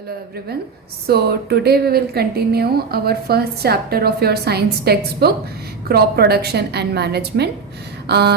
Hello everyone. So today we will continue our first chapter of your science textbook, crop production and management.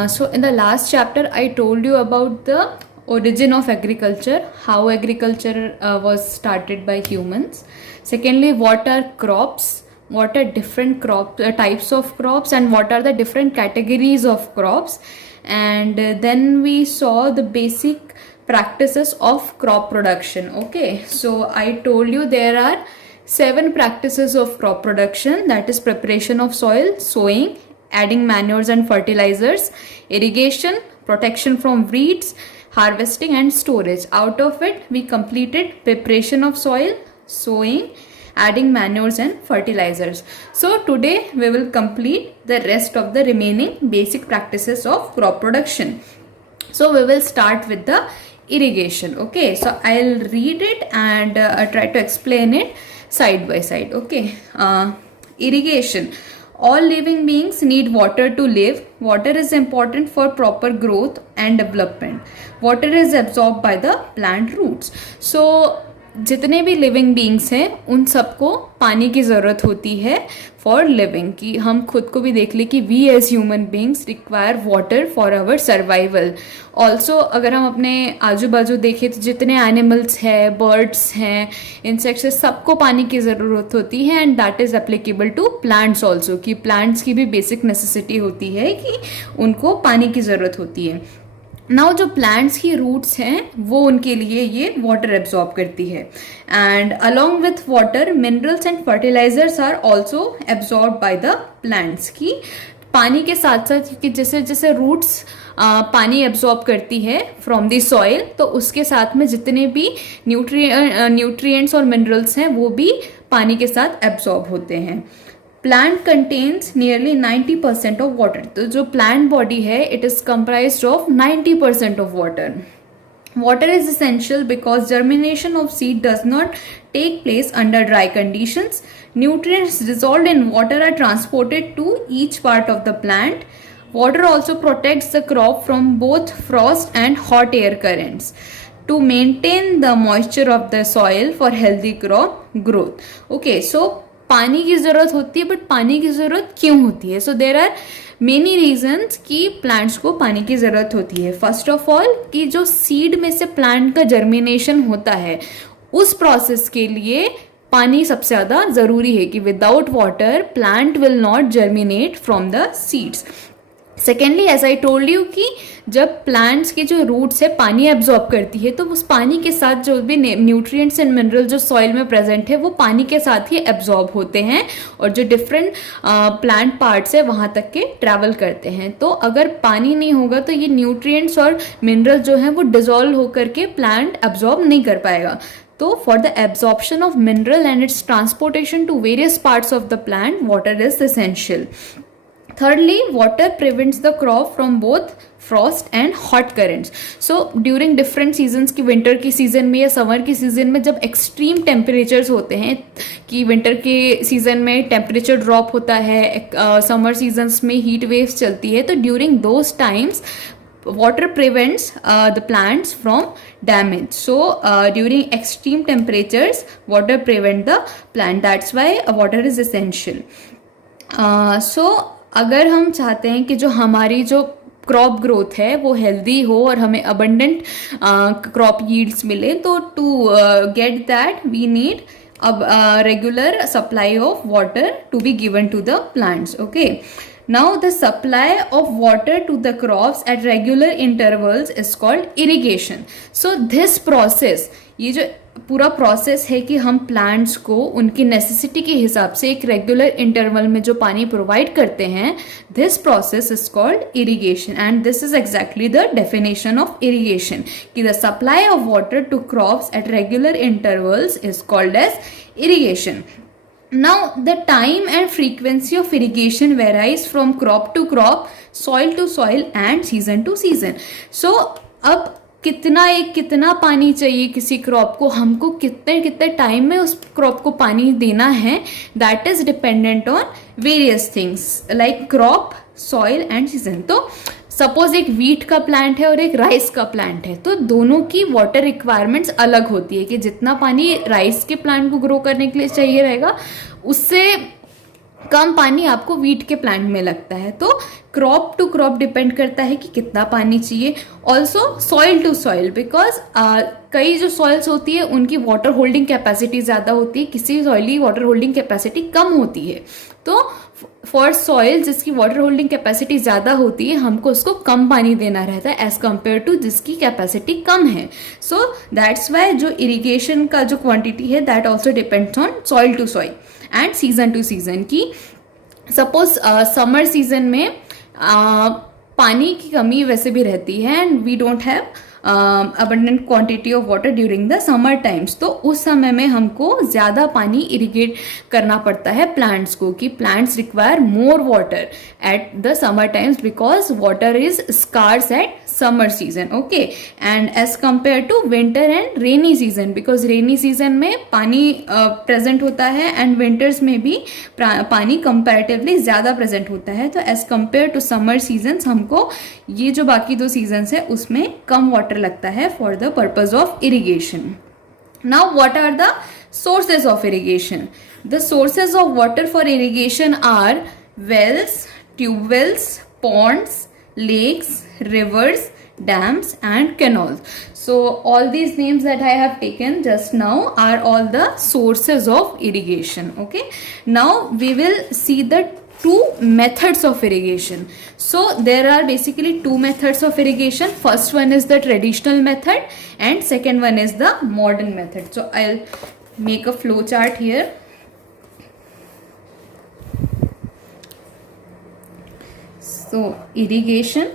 So in the last chapter I told you about the origin of agriculture, how agriculture was started by humans. Secondly, what are crops, what are different types of crops, and what are the different categories of crops. And then we saw the basic practices of crop production. Okay, so I told you there are 7 practices of crop production, that is preparation of soil, sowing, adding manures and fertilizers, irrigation, protection from weeds, harvesting and storage. Out of it we completed preparation of soil, sowing, adding manures and fertilizers. So today we will complete the rest of the remaining basic practices of crop production. So we will start with the irrigation. Okay, so I'll read it and try to explain it side by side. Okay, irrigation. All living beings need water to live. Water is important for proper growth and development. Water is absorbed by the plant roots. So जितने भी living beings हैं उन सबको पानी की ज़रूरत होती है फॉर लिविंग, कि हम खुद को भी देख ले कि we as human beings require water for our survival. Also अगर हम अपने आजू बाजू देखें तो जितने एनिमल्स हैं, बर्ड्स हैं, इंसेक्ट्स हैं, सबको पानी की ज़रूरत होती है. And that is applicable to plants also, कि प्लांट्स की भी बेसिक नेसेसिटी होती है कि उनको पानी की ज़रूरत होती है. नाउ जो प्लांट्स की रूट्स हैं वो उनके लिए ये वाटर एब्जॉर्ब करती है. And along with water minerals and fertilisers are also absorb by the plants. की पानी के साथ साथ कि जैसे जैसे रूट्स पानी एब्जॉर्ब करती है फ्रॉम द सॉइल, तो उसके साथ में जितने भी न्यूट्रिएंट्स और मिनरल्स हैं वो भी पानी के साथ एब्जॉर्ब होते हैं. Plant contains nearly 90% of water. तो जो प्लांट बॉडी है it is comprised of 90% of water. Water is essential because germination of seed does not take place under dry conditions. Nutrients dissolved in water are transported to each part of the plant. Water also protects the crop from both frost and hot air currents to maintain the moisture of the soil for healthy crop growth. Okay, so पानी की ज़रूरत होती है, but पानी की ज़रूरत क्यों होती है? सो देर आर मेनी रीजन्स कि प्लांट्स को पानी की ज़रूरत होती है. फर्स्ट ऑफ ऑल कि जो सीड में से प्लांट का जर्मिनेशन होता है उस प्रोसेस के लिए पानी सबसे ज़्यादा ज़रूरी है, कि without water plant will not germinate from the seeds. Secondly as I told you कि जब प्लांट्स के जो रूट्स है पानी एब्जॉर्ब करती है तो उस पानी के साथ जो भी न्यूट्रिएंट्स एंड मिनरल जो सॉइल में प्रेजेंट है वो पानी के साथ ही एब्जॉर्ब होते हैं और जो डिफरेंट प्लांट पार्ट्स है वहाँ तक के ट्रैवल करते हैं. तो अगर पानी नहीं होगा तो ये न्यूट्रिएंट्स और मिनरल जो है वो डिजोल्व होकर के प्लांट एब्जॉर्ब नहीं कर पाएगा. तो for the absorption of mineral and its transportation to various parts of the plant water is essential. Thirdly, water prevents the crop from both frost and hot currents. So during different seasons की winter की season में या summer की season में जब extreme temperatures होते हैं, कि विंटर के सीजन में टेम्परेचर ड्रॉप होता है, समर सीजन्स में हीट वेव्स चलती है, तो during those times water prevents the plants from damage. So during extreme temperatures water prevent the plant. That's why water is essential. So अगर हम चाहते हैं कि जो हमारी जो क्रॉप ग्रोथ है वो हेल्दी हो और हमें अबंडेंट क्रॉप यील्ड्स मिले, तो to get that we need regular supply of water to be given to the plants. Okay, now the supply of water to the crops at regular intervals is called irrigation. So this process, ये जो पूरा process है कि हम plants को उनकी necessity के हिसाब से एक रेगुलर इंटरवल में जो पानी प्रोवाइड करते हैं, this process is called irrigation. And this is exactly the definition of irrigation, कि the supply of water to crops at regular intervals is called as irrigation. Now the time and frequency of irrigation varies from crop to crop, soil to soil and season to season. So अब कितना पानी चाहिए किसी crop को, हमको कितने कितने time में उस क्रॉप को पानी देना है, that is dependent on various things like crop, soil and season. तो सपोज एक वीट का प्लांट है और एक राइस का प्लांट है, तो दोनों की वाटर रिक्वायरमेंट्स अलग होती है कि जितना पानी राइस के प्लांट को ग्रो करने के लिए चाहिए रहेगा उससे कम पानी आपको वीट के प्लांट में लगता है। तो क्रॉप टू क्रॉप डिपेंड करता है कि कितना पानी चाहिए। Also soil to soil, because कई जो सॉइल्स होती है उनकी वाटर होल्डिंग कैपेसिटी ज़्यादा होती है, किसी सॉइल की वाटर होल्डिंग कैपेसिटी कम होती है। तो फॉर सॉइल जिसकी वाटर होल्डिंग कैपेसिटी ज़्यादा होती है हमको उसको कम पानी देना रहता है एज कम्पेयर टू जिसकी कैपेसिटी कम है। सो दैट्स वाई जो इरिगेशन का जो क्वांटिटी है that also depends on soil to soil and season to season की। सपोज समर सीजन में पानी की कमी वैसे भी रहती है and we don't have abundant quantity of water during the summer times, तो उस समय में हमको ज़्यादा पानी इरिगेट करना पड़ता है प्लांट्स को, कि plants require more water at the summer times because water is scarce at summer season, okay, and as compare to winter and rainy season, because rainy season में पानी प्रेजेंट होता है एंड विंटर्स में भी पानी comparatively ज़्यादा present होता है। तो as compare to summer seasons हमको ये जो बाकी दो सीजन्स है उसमें कम वाटर लगता है for the purpose of irrigation. Now what are the sources of irrigation? The sources of water for irrigation are wells, tubewells, ponds, lakes, rivers, dams and canals. So all these names that I have taken just now are all the sources of irrigation, okay. Now we will see the two methods of irrigation. So there are basically two methods of irrigation. First one is the traditional method and second one is the modern method. So I'll make a flow chart here. So irrigation,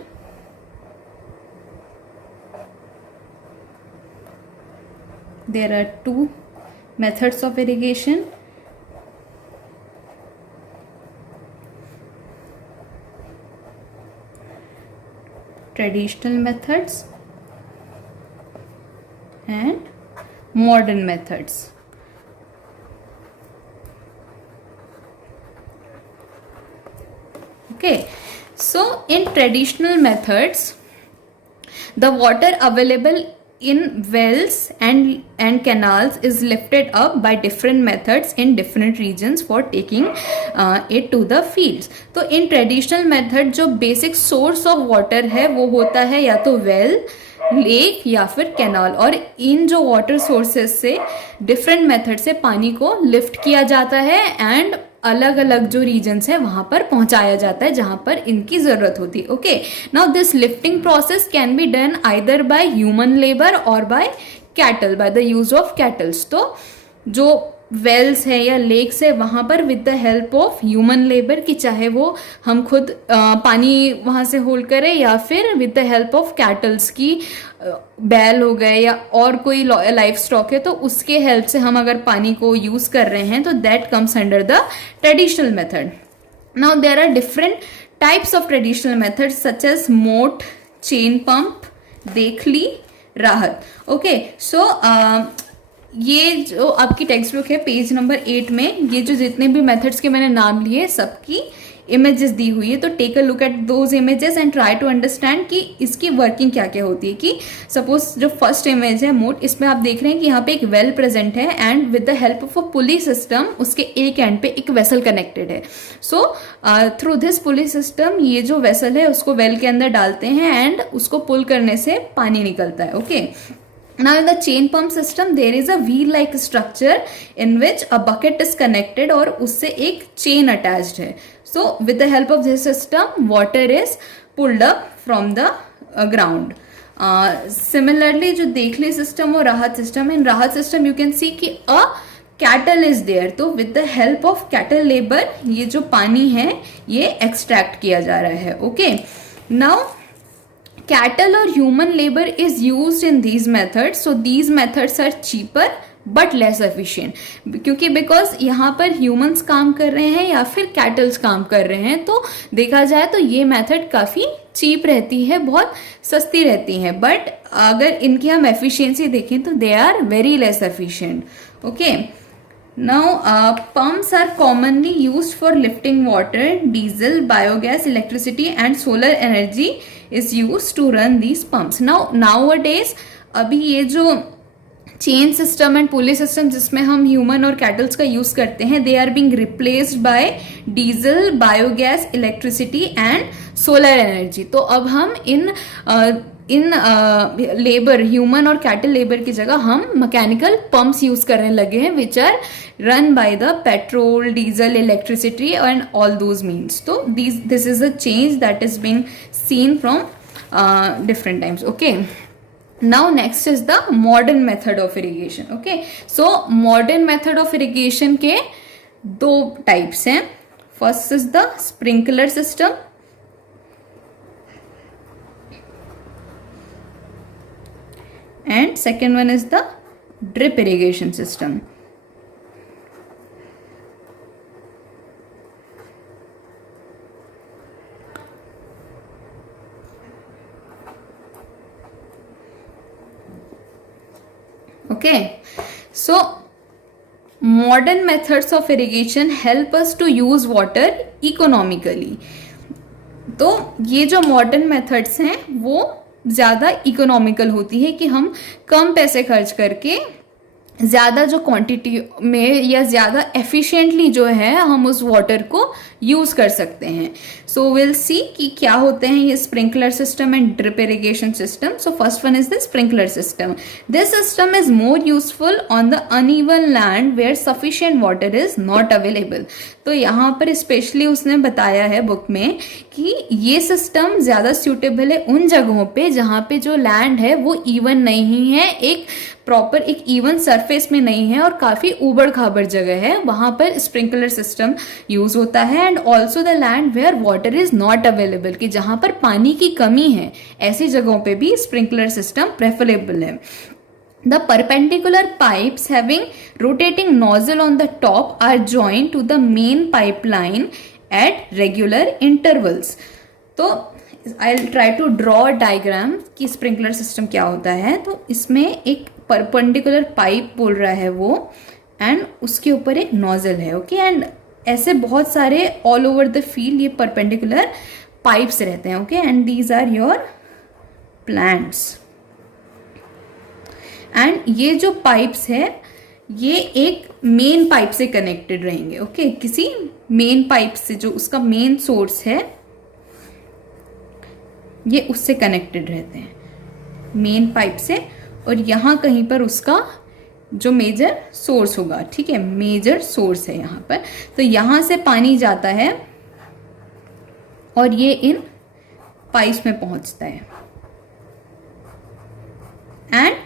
there are two methods of irrigation. Traditional methods and modern methods. Okay, so in traditional methods the water available in wells and canals is lifted up by different methods in different regions for taking it to the fields. तो in traditional method जो basic source of water है वो होता है या तो well, lake या फिर कैनाल, और इन जो वाटर सोर्सेज से डिफरेंट मेथड से पानी को लिफ्ट किया जाता है एंड अलग अलग जो रीजन्स है वहां पर पहुंचाया जाता है जहां पर इनकी जरूरत होती है, okay. Now this lifting process can be done either by human labour और by cattle, by the use of cattles. तो जो वेल्स है या लेक्स है वहां पर with the help of human labour, कि चाहे वो हम खुद पानी वहां से होल्ड करें या फिर with the help of kettles की बैल हो गए या और कोई लाइफ स्टॉक है तो उसके हेल्प से हम अगर पानी को यूज कर रहे हैं तो that comes under the traditional method. Now there are different types of traditional method such as मोट, चेन पंप, देखली, राहत, ओके। सो ये जो आपकी टेक्स्ट बुक है पेज नंबर 8 में ये जो जितने भी मेथड्स के मैंने नाम लिए सबकी इमेजेस दी हुई है, तो take a look at those images and try to understand कि इसकी वर्किंग क्या क्या होती है। कि सपोज जो फर्स्ट इमेज है मोट, इसमें आप देख रहे हैं कि यहाँ पे एक वेल प्रेजेंट है and with the help of a pulley system उसके एक एंड पे एक वेसल कनेक्टेड है। So through this pulley system ये जो वेसल है उसको वेल के अंदर डालते हैं एंड उसको पुल करने से पानी निकलता है, okay. Now in the chain pump system there is a wheel like structure in which a bucket is connected और उससे एक chain attached है। So with the help of this system water is pulled up from the ground. Similarly जो देखली system और राहत system, इन राहत system you can see कि a cattle is there, तो with the help of cattle labor ये जो पानी है ये extract किया जा रहा है, okay। Now cattle or human labor is used in these methods, so these methods are cheaper but less efficient, क्योंकि बिकॉज यहाँ पर ह्यूमंस काम कर रहे हैं या फिर कैटल्स काम कर रहे हैं, तो देखा जाए तो ये मेथड काफ़ी चीप रहती है, बहुत सस्ती रहती है, बट अगर इनकी हम एफिशिएंसी देखें तो they are very less efficient, okay. Now pumps are commonly used for lifting water, diesel, biogas, electricity and solar energy is used to run these pumps. Now nowadays अभी ये जो chain system and pulley system जिसमें हम human और cattles का use करते हैं, they are being replaced by diesel, biogas, electricity and solar energy. तो अब हम इन लेबर, ह्यूमन और कैटल लेबर की जगह हम मैकेनिकल पंप्स यूज करने लगे हैं which are run by the petrol, diesel, electricity and all those means. तो this is a change that is being seen from different times. Okay, now next is the modern method of irrigation. Okay, so modern method of irrigation के दो types हैं. First is the sprinkler system and second one is the drip irrigation system. Okay, so modern methods of irrigation help us to use water economically. तो ये जो modern methods हैं वो ज़्यादा economical होती है कि हम कम पैसे खर्च करके ज़्यादा जो क्वांटिटी में या ज़्यादा एफिशिएंटली जो है हम उस वाटर को यूज़ कर सकते हैं. सो विल सी कि क्या होते हैं ये sprinkler system and drip irrigation system. So first one is the sprinkler system. This system is more useful on the uneven land where sufficient water is not available. तो यहाँ पर specially उसने बताया है बुक में कि ये सिस्टम ज़्यादा सूटेबल है उन जगहों पे जहाँ पे जो लैंड है वो इवन नहीं है, एक प्रॉपर एक इवन सरफेस में नहीं है और काफ़ी ऊबड़ खाबड़ जगह है, वहाँ पर स्प्रिंकलर सिस्टम यूज़ होता है. And also the land where water is not available, कि जहाँ पर पानी की कमी है ऐसी जगहों पे भी स्प्रिंकलर सिस्टम प्रेफरेबल है. The perpendicular pipes having rotating nozzle on the top are joined to the main pipeline at regular intervals. तो I'll try to draw a diagram कि स्प्रिंकलर सिस्टम क्या होता है. तो इसमें एक परपेंडिकुलर पाइप बोल रहा है वो, एंड उसके ऊपर एक नोजल है. ओके, एंड ऐसे बहुत सारे ऑल ओवर द फील्ड ये परपेंडिकुलर पाइप्स रहते हैं. Okay, and these are your plants. And ये जो पाइप्स है ये एक मेन पाइप से कनेक्टेड रहेंगे. ओके, किसी मेन पाइप से जो उसका मेन सोर्स है ये उससे कनेक्टेड रहते हैं, मेन पाइप से. और यहाँ कहीं पर उसका जो मेजर सोर्स होगा, ठीक है, मेजर सोर्स है यहाँ पर. तो यहाँ से पानी जाता है और ये इन पाइप्स में पहुंचता है. And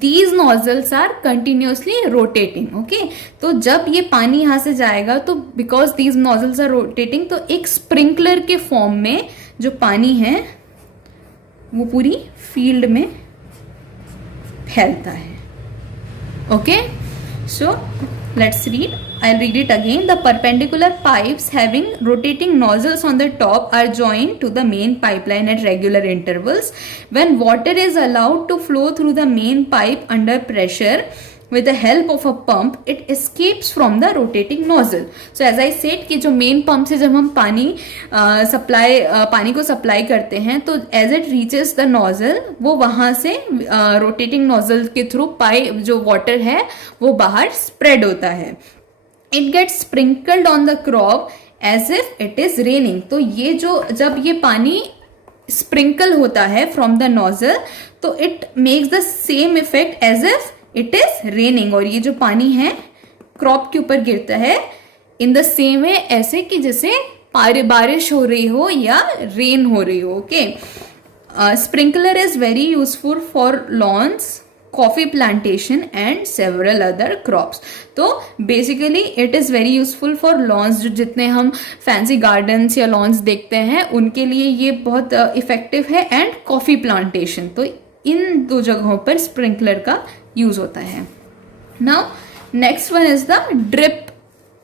these nozzles are continuously rotating. okay, तो जब ये पानी यहाँ से जाएगा तो because these nozzles are rotating, तो एक स्प्रिंकलर के फॉर्म में जो पानी है वो पूरी फील्ड में फैलता है. Okay, so let's read. I'll read it again. The perpendicular pipes having rotating nozzles on the top are joined to the main pipeline at regular intervals. When water is allowed to flow through the main pipe under pressure with the help of a pump, it escapes from the rotating nozzle. So as I said कि जो main pump से जब हम पानी को supply करते हैं तो as it reaches the nozzle वो वहाँ से रोटेटिंग नोजल के थ्रू पाइप जो वाटर है वो बाहर स्प्रेड होता है. It gets sprinkled on the crop as if it is raining. तो ये जो जब ये पानी स्प्रिंकल होता है फ्रॉम द नोजल तो it makes the same effect as if it is raining. और ये जो पानी है क्रॉप के ऊपर गिरता है इन द सेम वे, ऐसे कि जैसे बारिश हो रही हो या रेन हो रही हो. Okay, sprinkler is very useful for lawns, coffee plantation and several other crops. तो basically it is very useful for lawns, जो जितने हम फैंसी गार्डन्स या लॉन्स देखते हैं उनके लिए ये बहुत इफेक्टिव है. एंड कॉफी प्लांटेशन, तो इन दो जगहों पर स्प्रिंकलर का यूज होता है. Now next one is the drip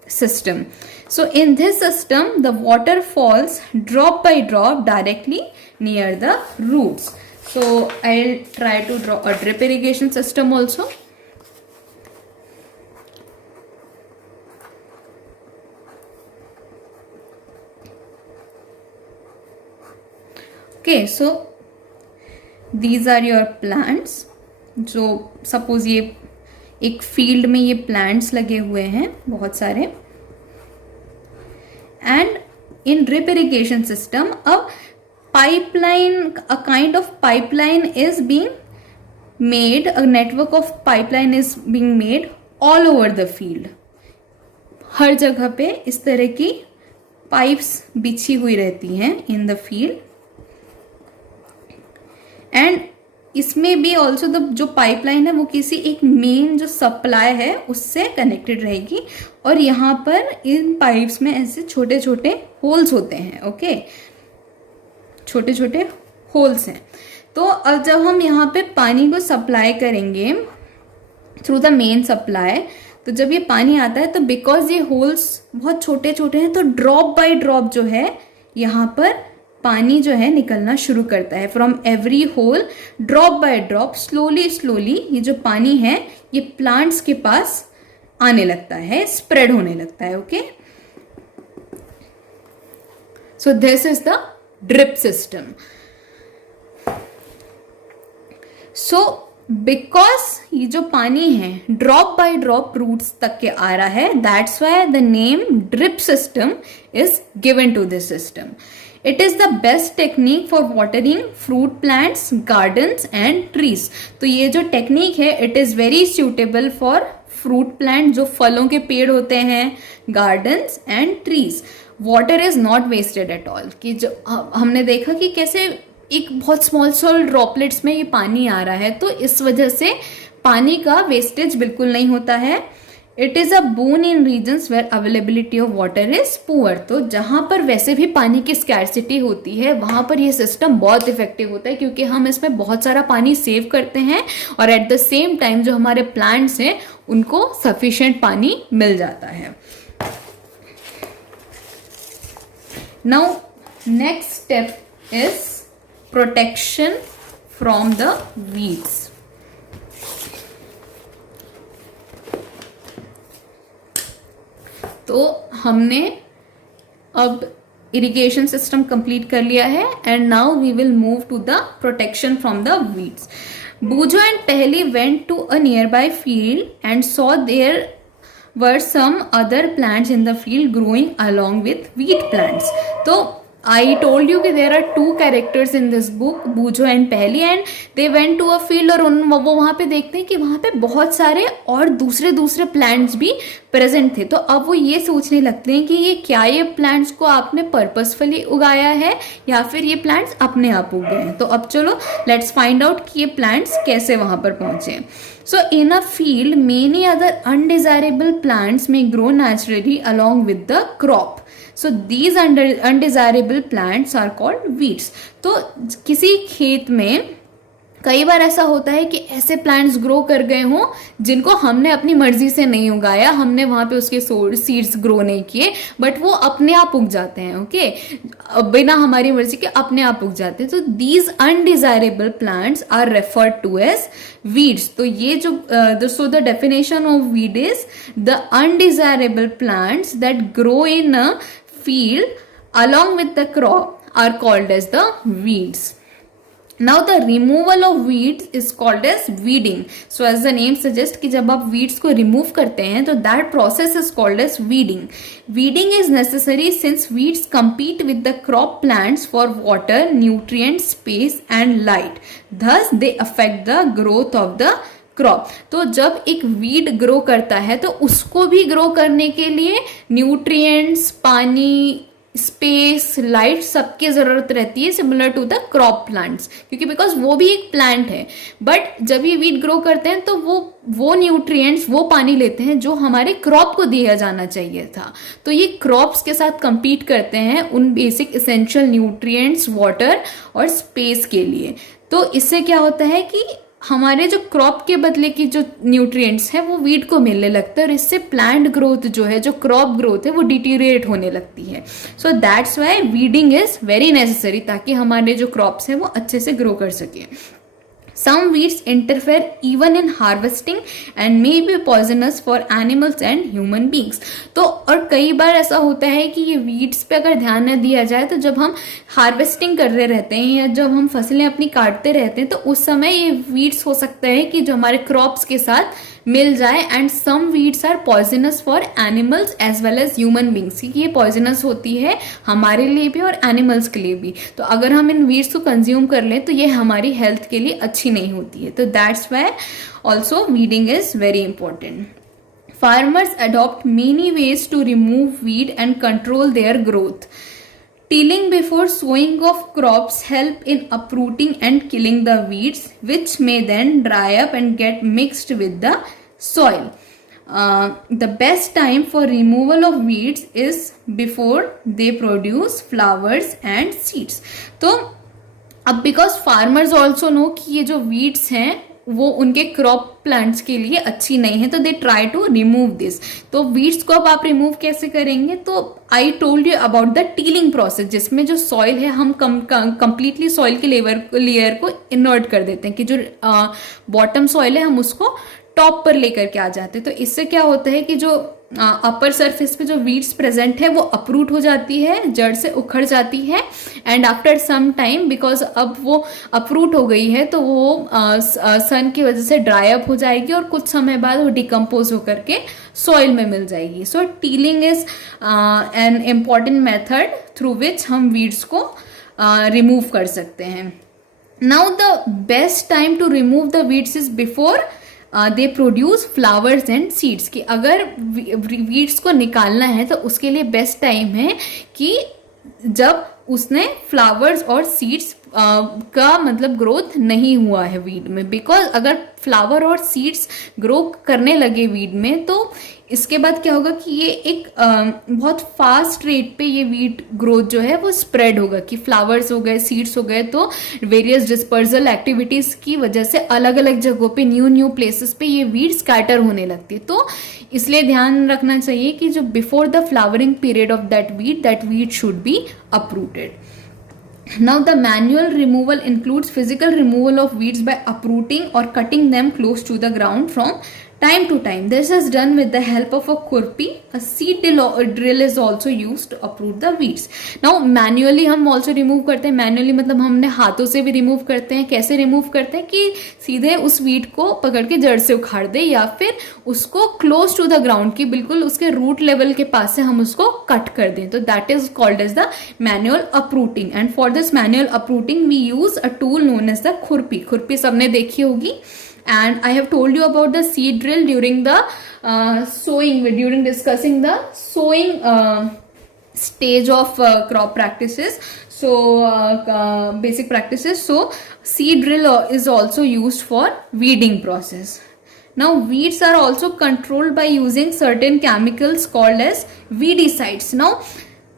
system. So in this system the water falls drop by drop directly near the roots. So I'll try to draw a drip irrigation system also. Okay, so these are your plants. जो suppose ये एक field में ये plants लगे हुए हैं बहुत सारे. And in drip irrigation system a pipeline, a kind of pipeline is being made, a network of pipeline is being made all over the field. हर जगह पे इस तरह की पाइप्स बिछी हुई रहती हैं इन द फील्ड. एंड इसमें भी ऑल्सो द जो पाइपलाइन है वो किसी एक मेन जो सप्लाई है उससे कनेक्टेड रहेगी. और यहाँ पर इन पाइप्स में ऐसे छोटे छोटे होल्स होते हैं. ओके, छोटे छोटे होल्स हैं. तो अब जब हम यहाँ पे पानी को सप्लाई करेंगे थ्रू द मेन सप्लाई, तो जब ये पानी आता है तो बिकॉज ये होल्स बहुत छोटे छोटे हैं तो ड्रॉप बाय ड्रॉप जो है यहाँ पर पानी जो है निकलना शुरू करता है. From every hole drop by drop slowly slowly ये जो पानी है ये प्लांट्स के पास आने लगता है, स्प्रेड होने लगता है. Okay, so this is the drip system. So because ये जो पानी है ड्रॉप बाय ड्रॉप रूट्स तक के आ रहा है, that's why the name drip system is given to this system. It is the best technique for watering fruit plants, gardens and trees. तो ये जो टेक्निक है it is very suitable for fruit plant, जो फलों के पेड़ होते हैं, gardens and trees. Water is not wasted at all. कि जो हमने देखा कि कैसे एक बहुत स्मॉल ड्रॉपलेट्स में ये पानी आ रहा है, तो इस वजह से पानी का वेस्टेज बिल्कुल नहीं होता है. It is a boon in regions where availability of water is poor. तो जहां पर वैसे भी पानी की स्कैर्सिटी होती है वहां पर ये सिस्टम बहुत इफेक्टिव होता है, क्योंकि हम इसमें बहुत सारा पानी सेव करते हैं और एट द सेम टाइम जो हमारे प्लांट्स हैं उनको सफिशिएंट पानी मिल जाता है. Now next step is protection from the weeds. तो हमने अब इरिगेशन सिस्टम कंप्लीट कर लिया है and now we will move to the protection from the weeds. Boojho and Paheli went to a nearby field and saw there were some other plants in the field growing along with wheat plants. So I told you कि there are two characters in this book, बूझो and पहली, and they went to a field और वो वहाँ पे देखते हैं कि वहाँ पे बहुत सारे और दूसरे प्लांट्स भी प्रेजेंट थे. तो अब वो ये सोचने लगते हैं कि ये क्या ये प्लांट्स को आपने पर्पसफुली उगाया है या फिर ये प्लांट्स अपने आप उग गए हैं. तो अब चलो लेट्स फाइंड आउट कि ये प्लांट्स कैसे वहाँ पर पहुँचे. So in a field, many other undesirable plants may grow naturally along with the crop. So these undesirable plants are called weeds. तो किसी खेत में कई बार ऐसा होता है कि ऐसे प्लांट्स ग्रो कर गए हों जिनको हमने अपनी मर्जी से नहीं उगाया, हमने वहां पे उसके सीड्स ग्रो नहीं किए, बट वो अपने आप उग जाते हैं. ओके, बिना हमारी मर्जी के अपने आप उग जाते हैं. तो these undesirable plants are referred to as weeds. तो ये जो so the definition of weed is the undesirable plants that grow in a field along with the crop are called as the weeds. Now the removal of weeds is called as weeding. So as the name suggests कि जब आप weeds को remove करते हैं तो that process is called as weeding. Weeding is necessary since weeds compete with the crop plants for water, nutrients, space and light. Thus they affect the growth of the crop. तो जब एक weed grow करता है तो उसको भी grow करने के लिए न्यूट्रिएंट्स, पानी, स्पेस, लाइट सबकी जरूरत रहती है, similar to the crop plants, क्योंकि बिकॉज वो भी एक प्लांट है. बट जब ये वीड ग्रो करते हैं तो वो न्यूट्रिएंट्स, वो पानी लेते हैं जो हमारे क्रॉप को दिया जाना चाहिए था. तो ये क्रॉप्स के साथ compete करते हैं उन बेसिक इसेंशियल न्यूट्रिएंट्स, वाटर और स्पेस के लिए. तो इससे क्या होता है कि हमारे जो क्रॉप के बदले की जो न्यूट्रिएंट्स है वो वीड को मिलने लगता है और इससे प्लांट ग्रोथ जो है, जो क्रॉप ग्रोथ है, वो डिटीरिएट होने लगती है. So that's Y weeding is very necessary, ताकि हमारे जो क्रॉप्स हैं वो अच्छे से ग्रो कर सके. Some weeds interfere even in harvesting and may be poisonous for animals and human beings. तो और कई बार ऐसा होता है कि ये वीड्स पे अगर ध्यान न दिया जाए तो जब हम हार्वेस्टिंग कर रहे रहते हैं या जब हम फसलें अपनी काटते रहते हैं तो उस समय ये वीड्स हो सकता है कि जो हमारे क्रॉप्स के साथ मिल जाए. And some weeds are poisonous for animals as well as human beings. ये पॉइजनस होती है हमारे लिए भी और एनिमल्स के लिए भी. तो अगर हम इन वीड्स को कंज्यूम कर लें तो ये हमारी हेल्थ के लिए अच्छी नहीं होती है. तो that's why also weeding is very important. Farmers adopt many ways to remove weed and control their growth. Tilling before sowing of crops help in uprooting and killing the weeds, which may then dry up and get mixed with the soil. The best time for removal of weeds is before they produce flowers and seeds. तो अब because farmers also no कि ये जो weeds हैं वो उनके crop plants के लिए अच्छी नहीं है, तो they try to remove this. तो वीड्स को अब आप रिमूव कैसे करेंगे? तो I told you about the tilling process, जिसमें जो सॉइल है हम कंप्लीटली सॉइल के लेयर को इनर्ट कर देते हैं कि जो बॉटम सॉइल है हम उसको टॉप पर लेकर के आ जाते हैं. तो इससे क्या होता है कि जो अपर सरफेस पे जो वीड्स प्रेजेंट है वो अपरूट हो जाती है, जड़ से उखड़ जाती है. And after some time because अब वो अपरूट हो गई है तो वो सन की वजह से ड्राई अप हो जाएगी और कुछ समय बाद वो डिकम्पोज होकर के सॉइल में मिल जाएगी. So tilling is an important method through which हम वीड्स को रिमूव कर सकते हैं. Now the best time to remove the weeds is before they produce flowers and seeds. कि अगर वीड्स को निकालना है तो उसके लिए बेस्ट टाइम है कि जब उसने फ्लावर्स और सीड्स का मतलब ग्रोथ नहीं हुआ है वीड में. बिकॉज अगर फ्लावर और सीड्स ग्रो करने लगे वीड में तो इसके बाद क्या होगा कि ये एक बहुत फास्ट रेट पे ये वीड ग्रोथ जो है वो स्प्रेड होगा कि फ्लावर्स हो गए, सीड्स हो गए, तो वेरियस डिस्पर्जल एक्टिविटीज की वजह से अलग अलग जगहों पे न्यू प्लेसेस पे ये वीड स्कैटर होने लगती है. तो इसलिए ध्यान रखना चाहिए कि जो before the flowering period of that weed should be uprooted. Now the manual removal includes physical removal of weeds by uprooting or cutting them close to the ground from time to time. This is done with the help of a kurpi. A seed drill is also used to uproot the weeds. Now manually हम also remove करते हैं. manually मतलब हमने हाथों से भी remove करते हैं. कैसे remove करते हैं कि सीधे उस weed को पकड़ के जड़ से उखाड़ दे या फिर उसको close to the ground की बिल्कुल उसके root level के पास से हम उसको cut कर दें. तो that is called as the manual uprooting. And for this manual uprooting we use a tool known as the खुरपी. खुरपी सबने देखी होगी. And I have told you about the seed drill during the during discussing the sowing stage of crop practices. So basic practices. So seed drill is also used for weeding process. Now weeds are also controlled by using certain chemicals called as weedicides. Now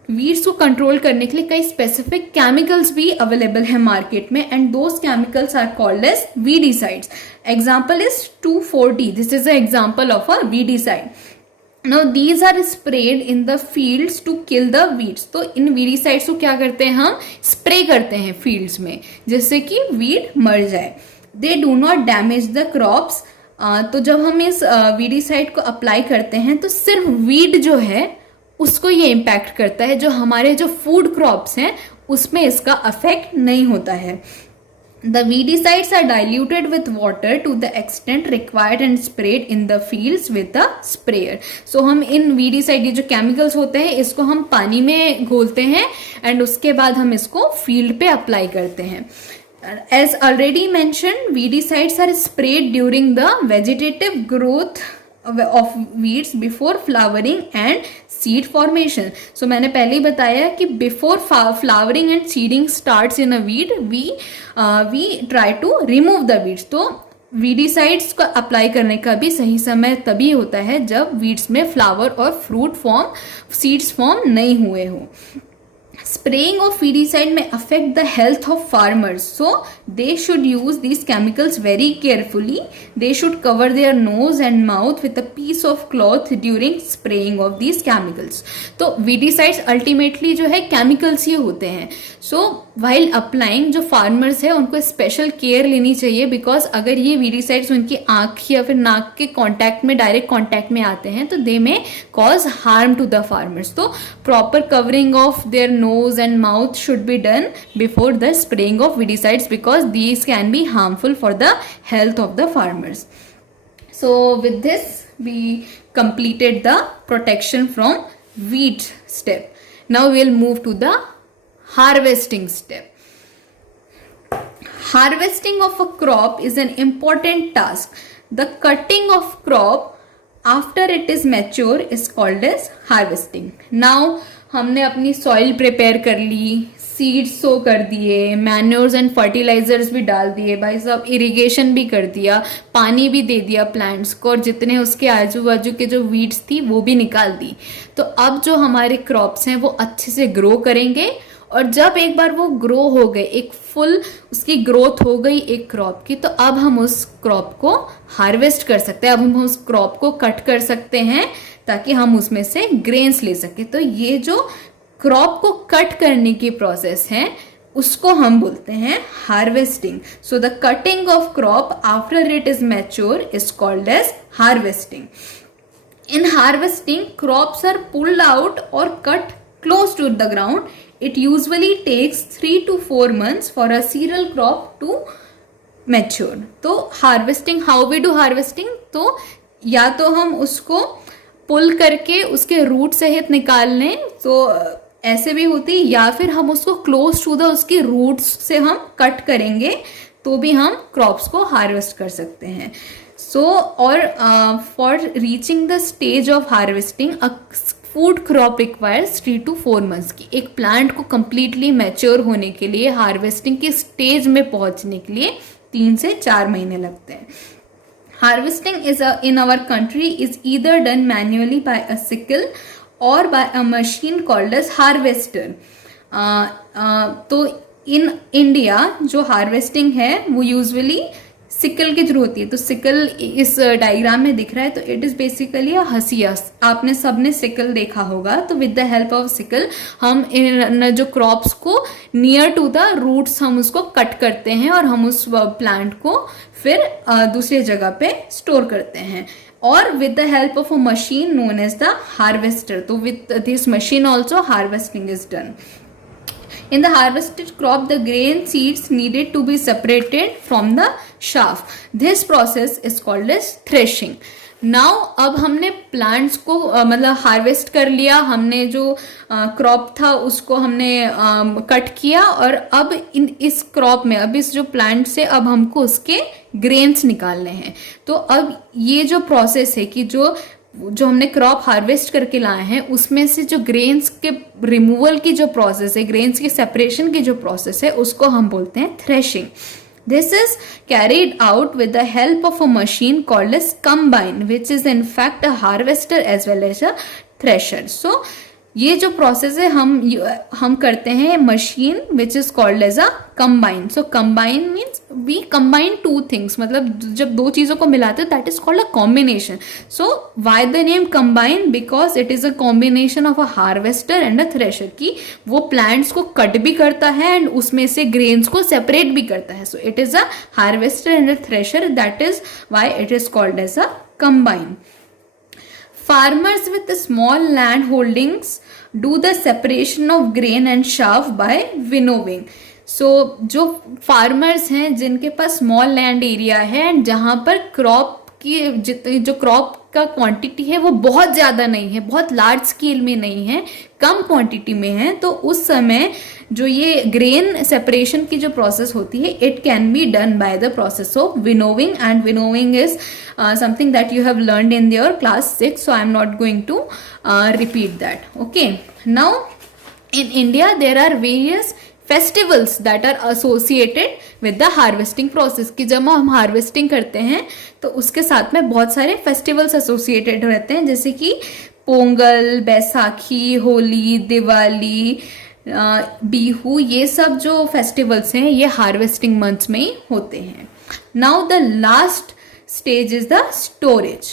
weeds को control करने के लिए कई specific chemicals भी available है market में and those chemicals are called as weedicides. Example is 2,4-D. This is a example of a weedicide. Now these are sprayed in the fields to kill the weeds. तो इन weedicides को क्या करते हैं हम spray करते हैं fields में जिससे कि वीड मर जाए. They do not damage the crops. तो जब हम इस वीडिसाइड को अप्लाई करते हैं तो सिर्फ वीड जो है उसको ये इम्पैक्ट करता है, जो हमारे जो फूड क्रॉप्स हैं उसमें इसका अफेक्ट नहीं होता है. The weedicides are diluted with water to the extent required and spread in the fields with the sprayer. So हम इन वीडिसाइड ये जो केमिकल्स होते हैं इसको हम पानी में घोलते हैं एंड उसके बाद हम इसको फील्ड पे अप्लाई करते हैं. As already mentioned, weedicides are sprayed during the vegetative growth of weeds before flowering and seed formation. So मैंने पहले ही बताया कि before flowering and seeding starts in a weed, we try to remove the weeds. तो weedicides को apply करने का भी सही समय तभी होता है जब वीड्स में फ्लावर और फ्रूट फॉर्म सीड्स फॉर्म नहीं हुए हो. spraying of weedicide may affect the health of farmers, so they should use these chemicals very carefully. They should cover their nose and mouth with a piece of cloth during spraying of these chemicals. तो weedicides ultimately जो है chemicals ही होते हैं. So while applying, जो farmers है उनको special care लेनी चाहिए, because अगर ये weedicides उनकी आँख या फिर नाक के contact में, direct contact में आते हैं तो they may cause harm to the farmers. तो proper covering of their nose and mouth should be done before the spraying of weedicides, because these can be harmful for the health of the farmers. So with this we completed the protection from weed step. Now we will move to the harvesting step. Harvesting of a crop is an important task. The cutting of crop after it is mature is called as harvesting. Now हमने अपनी soil prepare कर ली, seeds सो कर दिए, manures and fertilisers भी डाल दिए, भाई साहब इरिगेशन भी कर दिया, पानी भी दे दिया प्लांट्स को, और जितने उसके आजू बाजू के जो वीड्स थी वो भी निकाल दी. तो अब जो हमारे क्रॉप्स हैं वो अच्छे से ग्रो करेंगे, और जब एक बार वो ग्रो हो गए, एक फुल उसकी ग्रोथ हो गई एक क्रॉप की, तो अब हम उस क्रॉप को हार्वेस्ट कर सकते हैं. अब हम उस क्रॉप को कट कर सकते हैं ताकि हम उसमें से ग्रेन्स ले सके. तो ये जो क्रॉप को कट करने की प्रोसेस है उसको हम बोलते हैं harvesting. So the cutting of crop after it is mature is called as harvesting. In harvesting crops are pulled out और cut close to the ground. It usually takes 3 to 4 months for a cereal crop to mature. तो harvesting, how we do harvesting, तो या तो हम उसको पुल करके उसके root सहित निकाल लें, तो ऐसे भी होती, या फिर हम उसको क्लोज टू द उसकी रूट्स से हम कट करेंगे तो भी हम क्रॉप्स को हार्वेस्ट कर सकते हैं. सो और for reaching the stage of harvesting food crop requires 3 to 4 months की. एक प्लांट को कंप्लीटली मैच्योर होने के लिए, हार्वेस्टिंग की स्टेज में पहुंचने के लिए 3 से 4 महीने लगते हैं. Harvesting is in our country is either done manually by a sickle or by a machine called as harvester. तो इन इंडिया जो हार्वेस्टिंग है वो यूजुअली सिकल के थ्रू होती है. तो सिकल इस डायग्राम में दिख रहा है, तो इट इज बेसिकली अ हसिया. आपने सबने सिकल देखा होगा. तो with the help of sickle हम इन जो क्रॉप्स को नियर टू द रूट्स हम उसको कट करते हैं और हम उस प्लांट को फिर दूसरी जगह पे स्टोर करते हैं. और with the help of a machine known as the harvester. तो with this machine also harvesting is done. In the harvested crop, the grain seeds needed to be separated from the chaff. This process is called as threshing. Now अब हमने plants को मतलब harvest कर लिया, हमने जो crop था उसको हमने कट किया, और अब इस क्रॉप में, अब इस जो प्लांट से अब हमको उसके ग्रेन्स निकालने हैं. तो अब ये जो प्रोसेस है कि जो हमने क्रॉप हार्वेस्ट करके लाए हैं उसमें से जो ग्रेन्स के रिमूवल की जो प्रोसेस है, ग्रेन्स की सेपरेशन की जो प्रोसेस है, उसको हम बोलते हैं threshing. This is carried out with the help of a machine called as combine, which is in fact a harvester as well as a thresher. So ये जो प्रोसेस है हम करते हैं machine which is called as a combine. So combine means we combine 2 things, मतलब जब 2 चीजों को मिलाते हैं that is called a combination. So why the name combine, because it is a combination of a harvester and a thresher, की वो plants को cut भी करता है एंड उसमें से ग्रेन्स को सेपरेट भी करता है. So it is a harvester and a thresher, that is why it is called as a combine. Farmers with small land holdings do the separation of grain and chaff by winnowing. So जो farmers हैं जिनके पास small land area है and जहाँ पर crop की जो crop का quantity है वो बहुत ज़्यादा नहीं है, बहुत लार्ज स्केल में नहीं है, कम क्वांटिटी में है, तो उस समय जो ये ग्रेन सेपरेशन की जो प्रोसेस होती है it can be done by the process of winnowing. And winnowing is something that you have learned in your class 6, so I am not going to repeat that. Okay, now in India there are various festivals that are associated with the harvesting process. कि जब हम harvesting करते हैं तो उसके साथ में बहुत सारे फेस्टिवल्स एसोसिएटेड रहते हैं, जैसे कि पोंगल, बैसाखी, होली, दिवाली, बिहू, ये सब जो फेस्टिवल्स हैं ये हार्वेस्टिंग मंथ्स में ही होते हैं. Now the last stage is the storage.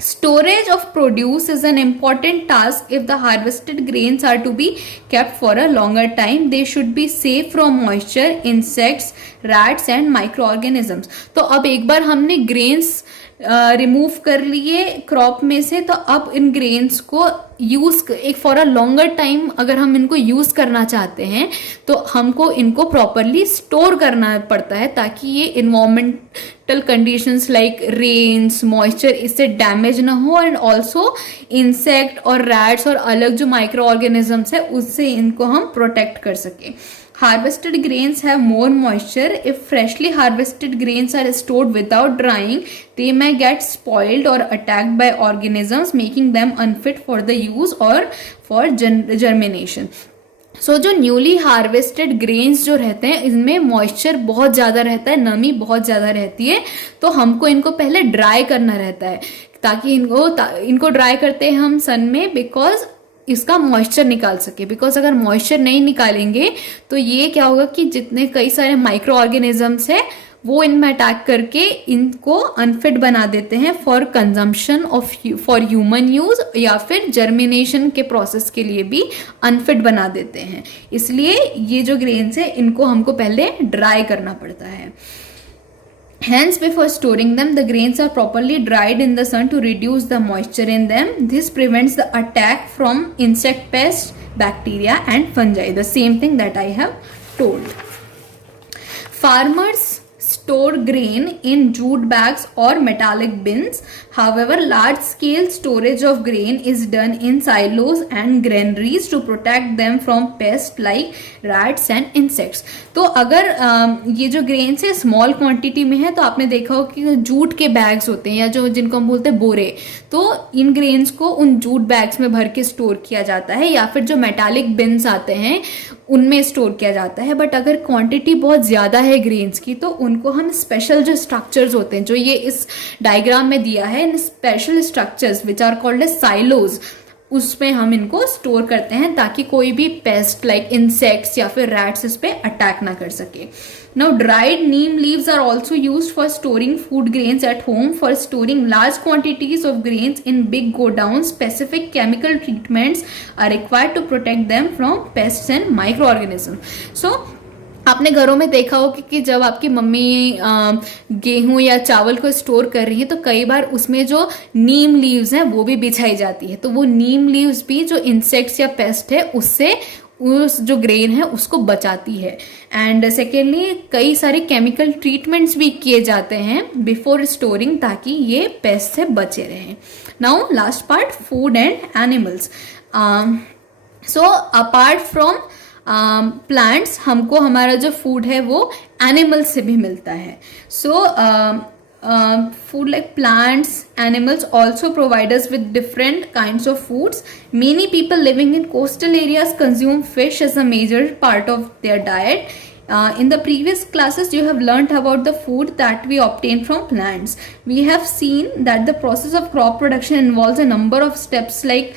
Storage of produce is an important task. If the harvested grains are to be kept for a longer time, they should be safe from moisture, insects, rats and microorganisms. तो अब एक बार हमने grains remove कर लिए crop में से, तो अब इन ग्रेन्स को यूज एक फॉर अ लॉन्गर टाइम अगर हम इनको यूज करना चाहते हैं तो हमको इनको प्रॉपरली स्टोर करना पड़ता है, ताकि ये environmental conditions like rains, moisture इससे डैमेज ना हो, एंड ऑल्सो इंसेक्ट और रैट्स और अलग जो माइक्रो ऑर्गेनिजम्स है उससे इनको हम प्रोटेक्ट कर सके. Harvested grains have more moisture. If freshly harvested grains are stored without drying, they may get spoiled or attacked by organisms, making them unfit for the use or for germination. So जो newly harvested grains जो रहते हैं इनमें moisture बहुत ज़्यादा रहता है, नमी बहुत ज़्यादा रहती है, तो हमको इनको पहले ड्राई करना रहता है, ताकि इनको ड्राई करते हैं हम सन में, बिकॉज इसका मॉइस्चर निकाल सके. बिकॉज अगर मॉइस्चर नहीं निकालेंगे तो ये क्या होगा कि जितने कई सारे माइक्रो ऑर्गेनिजम्स है वो इनमें अटैक करके इनको अनफिट बना देते हैं for consumption for human use, या फिर जर्मिनेशन के प्रोसेस के लिए भी अनफिट बना देते हैं. इसलिए ये जो ग्रेन्स है इनको हमको पहले ड्राई करना पड़ता है. Hence, before storing them, the grains are properly dried in the sun to reduce the moisture in them. This prevents the attack from insect pests, bacteria and fungi. The same thing that I have told. Farmers store grain in jute bags or metallic bins. However, large-scale storage of grain is done in silos and granaries to protect them from pests like rats and insects. तो अगर ये जो grains है small quantity में है तो आपने देखा हो कि जूट के बैग्स होते हैं या जो जिनको हम बोलते हैं बोरे, तो इन ग्रेन्स को उन जूट बैग्स में भर के स्टोर किया जाता है, या फिर जो मेटालिक बिन्स आते हैं उनमें स्टोर किया जाता है. बट अगर क्वांटिटी बहुत ज़्यादा है ग्रेन्स की तो उनको हम स्पेशल जो स्ट्रक्चर्स होते हैं जो ये इस डायग्राम में दिया है, in special structures which are called as silos, उसमें हम इनको स्टोर करते हैं ताकि कोई भी पेस्ट लाइक इंसेक्ट्स या फिर रैट्स इस पे अटैक ना कर सके. Now, dried neem leaves are also used for storing food grains at home. For storing large quantities of grains in big godowns, specific chemical treatments are required to protect them from pests and microorganisms. So, आपने घरों में देखा हो कि जब आपकी mummy गेहूं या चावल को स्टोर कर रही है तो कई बार उसमें जो नीम लीव्स हैं वो भी बिछाई जाती है. तो वो नीम लीव्स भी जो इंसेक्ट्स या पेस्ट है उससे उस जो ग्रेन है उसको बचाती है. एंड सेकेंडली कई सारे केमिकल ट्रीटमेंट्स भी किए जाते हैं बिफोर स्टोरिंग ताकि ये पेस्ट से बचे रहें. Now last part, food and animals. So apart from plants हमको हमारा जो फूड है वो एनिमल्स से भी मिलता है. सो food like plants, animals also provide us with different kinds of foods. Many people living in coastal areas consume fish as a major part of their diet. In the previous classes you have learnt about the food that we obtain from plants. We have seen that the process of crop production involves a number of steps like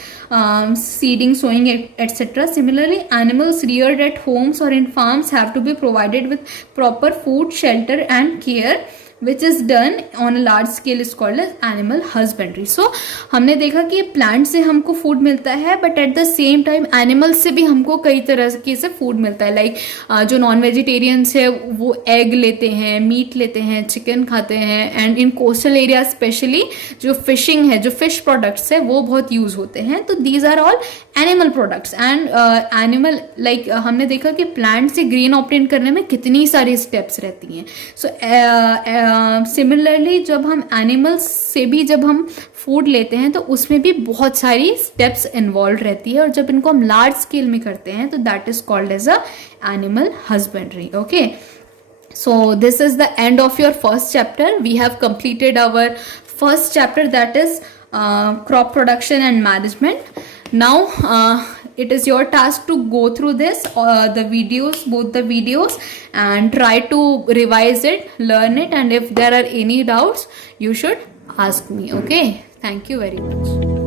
seeding, sowing, etc. Similarly, animals reared at homes or in farms have to be provided with proper food, shelter and care, which is done on a large scale is called as animal husbandry. So हमने देखा कि plant से हमको food मिलता है but at the same time animals से भी हमको कई तरह के से फूड मिलता है. लाइक जो नॉन वेजिटेरियंस है वो एग लेते हैं, मीट लेते हैं, चिकन खाते हैं. And in coastal area specially जो फिशिंग है, जो फिश प्रोडक्ट्स है वो बहुत यूज होते हैं. तो these are all animal products. And animal like हमने देखा कि प्लांट से ग्रेन ऑब्टेन करने में कितनी सारी स्टेप्स रहती हैं. सो सिमिलरली जब हम एनिमल्स से भी जब हम फूड लेते हैं तो उसमें भी बहुत सारी स्टेप्स इन्वॉल्व रहती है, और जब इनको हम लार्ज स्केल में करते हैं तो that is called as a animal husbandry. Okay, so this is the end of your first chapter. We have completed our first chapter, that is crop production and management. Now it is your task to go through this the videos, both the videos, and try to revise it, learn it, and if there are any doubts you should ask me. Okay, thank you very much.